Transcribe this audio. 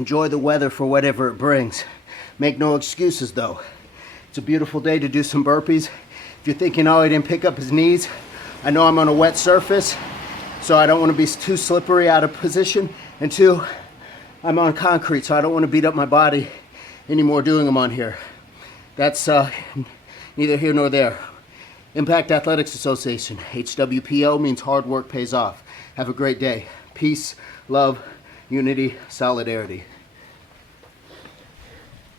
Enjoy the weather for whatever it brings. Make no excuses though. It's a beautiful day to do some burpees. If you're thinking, oh, he didn't pick up his knees, I know I'm on a wet surface, so I don't want to be too slippery out of position. And two, I'm on concrete, so I don't want to beat up my body anymore doing them on here. That's neither here nor there. Impact Athletics Association, HWPO, means hard work pays off. Have a great day. Peace, love, unity, solidarity.